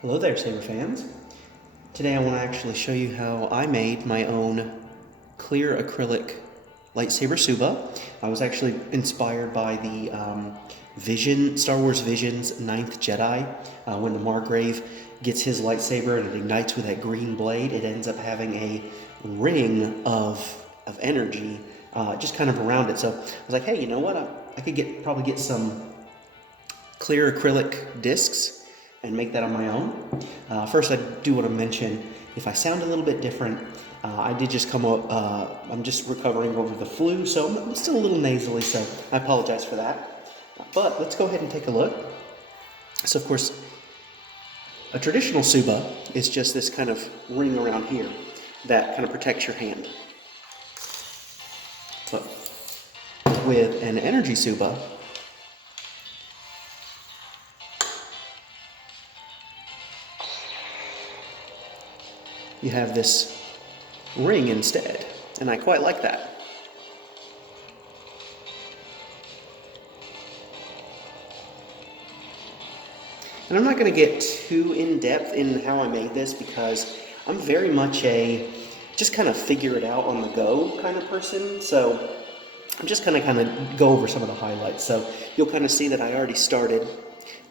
Hello there, Saber fans. Today I want to actually show you how I made my own clear acrylic lightsaber Tsuba. I was actually inspired by the Star Wars Vision's Ninth Jedi. When the Margrave gets his lightsaber and it ignites with that green blade, it ends up having a ring of energy just kind of around it. So I was like, hey, you know what? I could probably get some clear acrylic discs and make that on my own. First, I do want to mention, if I sound a little bit different, I did just come up, I'm just recovering over the flu, so I'm still a little nasally, so I apologize for that. But let's go ahead and take a look. So of course, a traditional Tsuba is just this kind of ring around here that kind of protects your hand. But with an energy Tsuba, you have this ring instead, and I quite like that. And I'm not going to get too in-depth in how I made this because I'm very much a just kind of figure it out on the go kind of person, so I'm just going to kind of go over some of the highlights. So you'll kind of see that I already started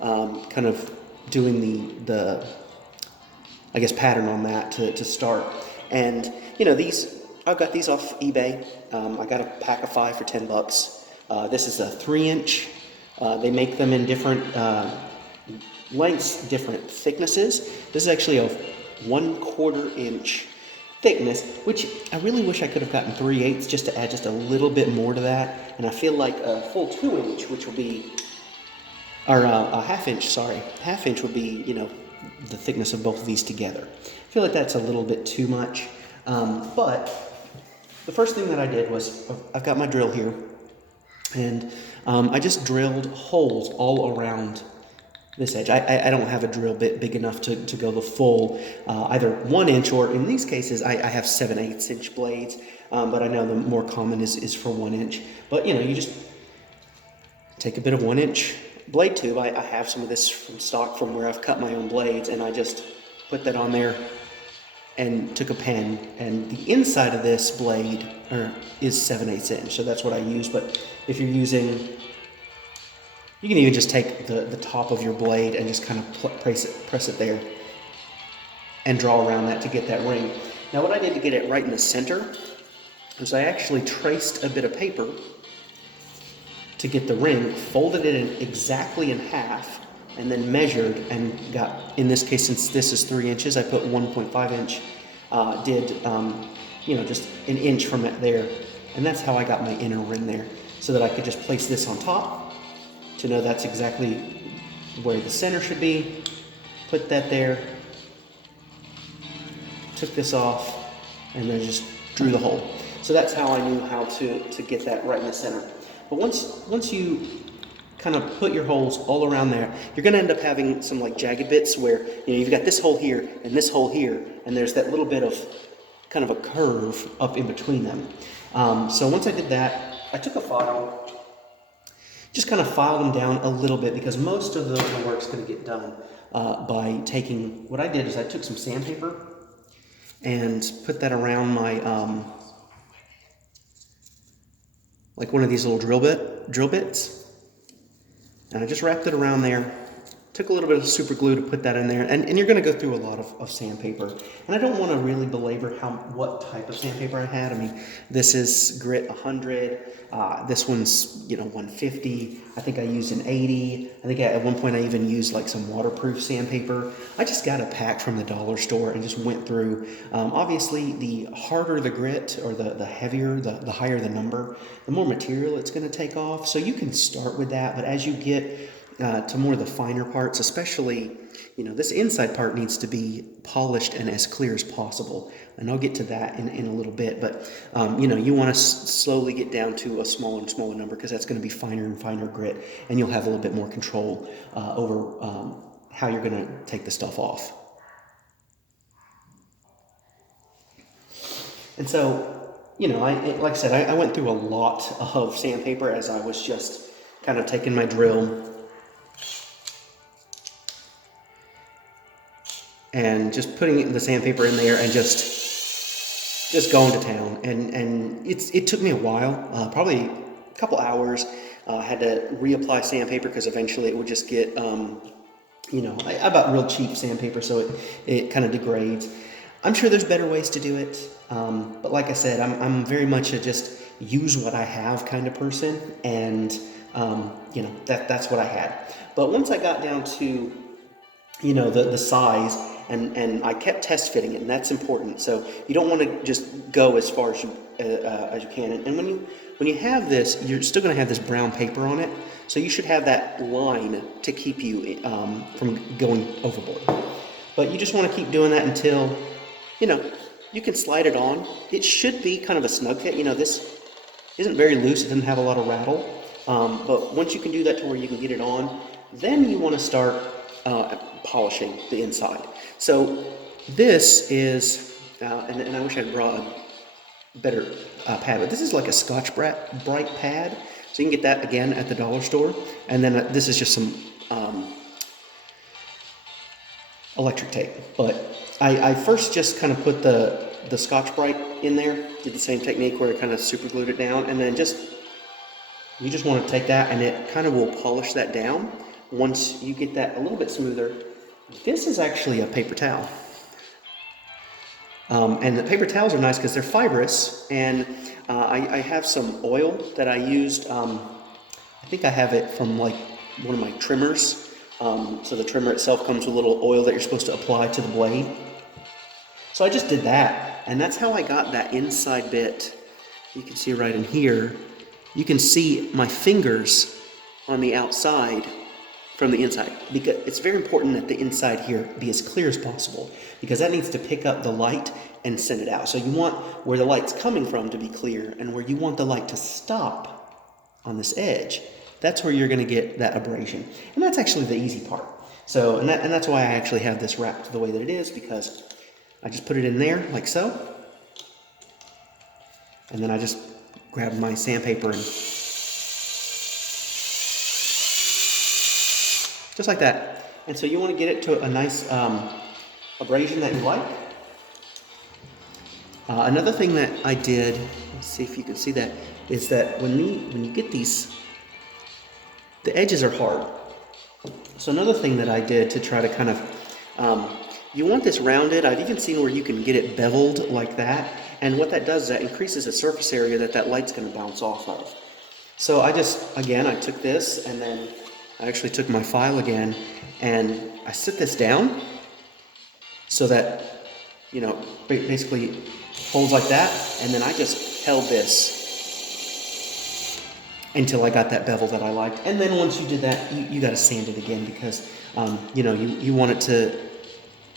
kind of doing the I guess pattern on that to start. And you know, I've got these off eBay. I got a pack of 5 for $10. This is a 3-inch. They make them in different lengths, different thicknesses. This is actually a 1/4 inch thickness, which I really wish I could have gotten 3/8 just to add just a little bit more to that. And I feel like a full 2-inch, which will be, or a half-inch, sorry, half-inch would be, you know, the thickness of both of these together. I feel like that's a little bit too much, but the first thing that I did was, I've got my drill here, and I just drilled holes all around this edge. I don't have a drill bit big enough to go the full, either 1 inch, or in these cases, I have 7/8 inch blades, but I know the more common is for 1 inch. But you know, you just take a bit of 1 inch blade tube. I have some of this from stock from where I've cut my own blades, and I just put that on there and took a pen, and the inside of this blade is 7/8 inch, so that's what I use. But if you're using, you can even just take the top of your blade and just kind of press it there and draw around that to get that ring. Now what I did to get it right in the center was I actually traced a bit of paper to get the ring, folded it exactly in half, and then measured and got, in this case, since this is 3 inches, I put 1.5 inch, you know, just an inch from it there. And that's how I got my inner ring there, so that I could just place this on top to know that's exactly where the center should be. Put that there, took this off, and then just drew the hole. So that's how I knew how to get that right in the center. But once you kind of put your holes all around there, you're going to end up having some like jagged bits where, you know, you've got this hole here and this hole here, and there's that little bit of kind of a curve up in between them. So once I did that, I took a file, just kind of filed them down a little bit, because most of the work's going to get done by taking, what I did is I took some sandpaper and put that around my like one of these little drill bits, and I just wrapped it around there. Took a little bit of super glue to put that in there, and you're going to go through a lot of sandpaper. And I don't want to really belabor what type of sandpaper I had. I mean, this is grit 100. This one's, you know, 150. I think I used an 80. I think at one point I even used like some waterproof sandpaper. I just got a pack from the dollar store and just went through. Obviously, the harder the grit, or the heavier, the higher the number, the more material it's going to take off. So you can start with that, but as you get to more of the finer parts, especially, you know, this inside part needs to be polished and as clear as possible. And I'll get to that in a little bit, but you know, you want to slowly get down to a smaller and smaller number, because that's going to be finer and finer grit, and you'll have a little bit more control over how you're going to take the stuff off. And so, you know, like I said, I went through a lot of sandpaper as I was just kind of taking my drill and just putting the sandpaper in there and just going to town. And it took me a while, probably a couple hours. I had to reapply sandpaper because eventually it would just get, you know, I bought real cheap sandpaper, so it kind of degrades. I'm sure there's better ways to do it, but like I said, I'm very much a just use what I have kind of person, and you know, that's what I had. But once I got down to, you know, the size, and I kept test fitting it, and that's important. So you don't want to just go as far as you can. And when you have this, you're still going to have this brown paper on it, so you should have that line to keep you from going overboard. But you just want to keep doing that until, you know, you can slide it on. It should be kind of a snug fit. You know, this isn't very loose. It doesn't have a lot of rattle. But once you can do that to where you can get it on, then you want to start polishing the inside. So this is, and I wish I'd brought a better pad, but this is like a Scotch-Brite pad. So you can get that again at the dollar store. And then this is just some electric tape. But I first just kind of put the Scotch-Brite in there, did the same technique where I kind of super glued it down, and then you just want to take that and it kind of will polish that down. Once you get that a little bit smoother, this is actually a paper towel. And the paper towels are nice because they're fibrous, and I have some oil that I used. I think I have it from like one of my trimmers. So the trimmer itself comes with a little oil that you're supposed to apply to the blade. So I just did that, and that's how I got that inside bit. You can see right in here. You can see my fingers on the outside from the inside, because it's very important that the inside here be as clear as possible, because that needs to pick up the light and send it out. So you want where the light's coming from to be clear, and where you want the light to stop on this edge, that's where you're going to get that abrasion. And that's actually the easy part. So, and that's why I actually have this wrapped the way that it is, because I just put it in there like so, and then I just grab my sandpaper and just like that. And so you want to get it to a nice abrasion that you like. Another thing that I did, let's see if you can see that, is that when you get these, the edges are hard. So another thing that I did to try to kind of, you want this rounded. I've even seen where you can get it beveled like that. And what that does is that increases the surface area that light's going to bounce off of. So I took this, and then I actually took my file again, and I sit this down so that, you know, basically holds like that, and then I just held this until I got that bevel that I liked. And then once you did that, you got to sand it again, because, you know, you want it to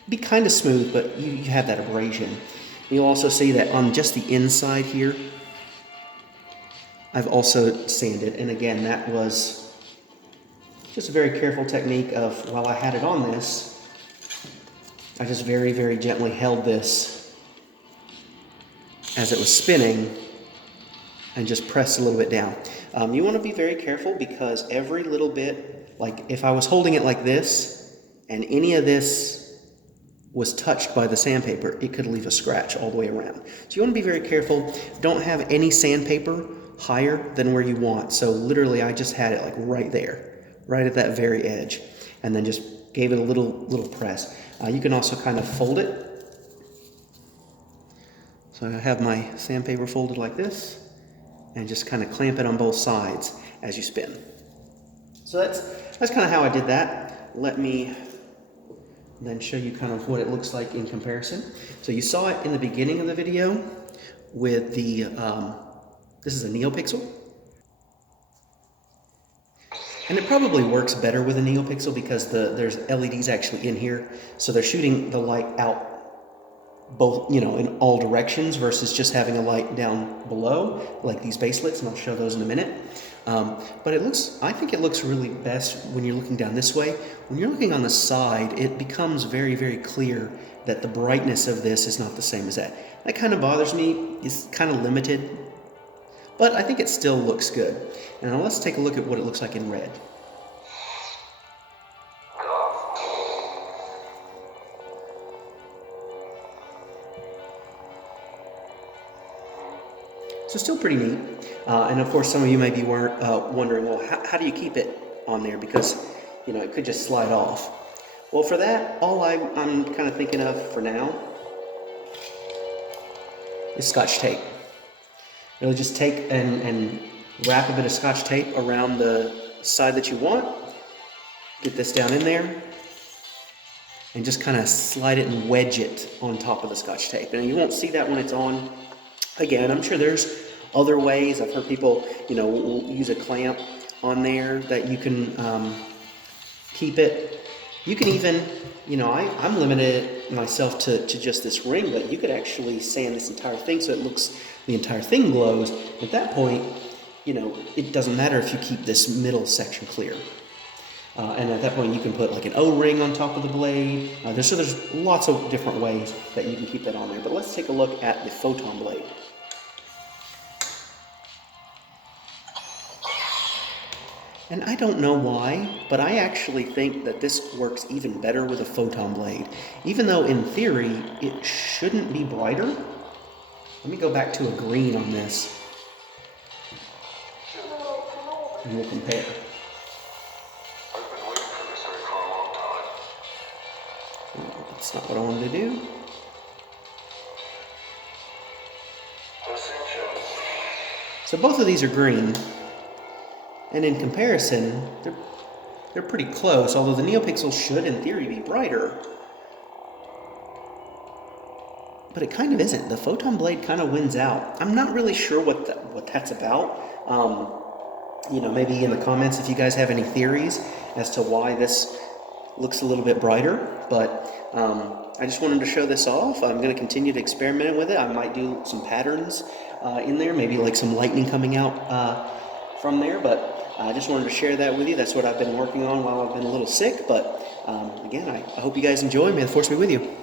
be kind of smooth, but you have that abrasion. You'll also see that on just the inside here, I've also sanded. And again, that was just a very careful technique of, while I had it on this, I just very, very gently held this as it was spinning and just pressed a little bit down. You want to be very careful, because every little bit, like if I was holding it like this and any of this was touched by the sandpaper, it could leave a scratch all the way around. So you want to be very careful. Don't have any sandpaper higher than where you want. So literally I just had it like right there, right at that very edge, and then just gave it a little press. You can also kind of fold it. So I have my sandpaper folded like this, and just kind of clamp it on both sides as you spin. So that's kind of how I did that. Let me then show you kind of what it looks like in comparison. So you saw it in the beginning of the video with the, this is a NeoPixel. And it probably works better with a NeoPixel because there's LEDs actually in here. So they're shooting the light out both, you know, in all directions, versus just having a light down below, like these baselets, and I'll show those in a minute. But I think it looks really best when you're looking down this way. When you're looking on the side, it becomes very, very clear that the brightness of this is not the same as that. That kind of bothers me. It's kind of limited, but I think it still looks good. Now let's take a look at what it looks like in red. So still pretty neat. And of course, some of you may be wondering, well, how do you keep it on there? Because, you know, it could just slide off. Well, for that, all I'm kind of thinking of for now is Scotch tape. Really just take and wrap a bit of Scotch tape around the side that you want. Get this down in there and just kind of slide it and wedge it on top of the Scotch tape. And you won't see that when it's on. Again, I'm sure there's other ways. I've heard people, you know, will use a clamp on there that you can keep it. You can even, you know, I'm limited myself to just this ring, but you could actually sand this entire thing so it looks, the entire thing glows. At that point, you know, it doesn't matter if you keep this middle section clear. And at that point, you can put like an O-ring on top of the blade. There's lots of different ways that you can keep that on there. But let's take a look at the Photon Blade. And I don't know why, but I actually think that this works even better with a Photon Blade. Even though in theory, it shouldn't be brighter. Let me go back to a green on this. And we'll compare. That's not what I wanted to do. So both of these are green. And in comparison, they're pretty close, although the NeoPixel should, in theory, be brighter. But it kind of isn't. The Photon Blade kind of wins out. I'm not really sure what that's about. You know, maybe in the comments if you guys have any theories as to why this looks a little bit brighter. But I just wanted to show this off. I'm going to continue to experiment with it. I might do some patterns in there, maybe like some lightning coming out from there, but I just wanted to share that with you. That's what I've been working on while I've been a little sick, but again, I hope you guys enjoy. May the Force be with you.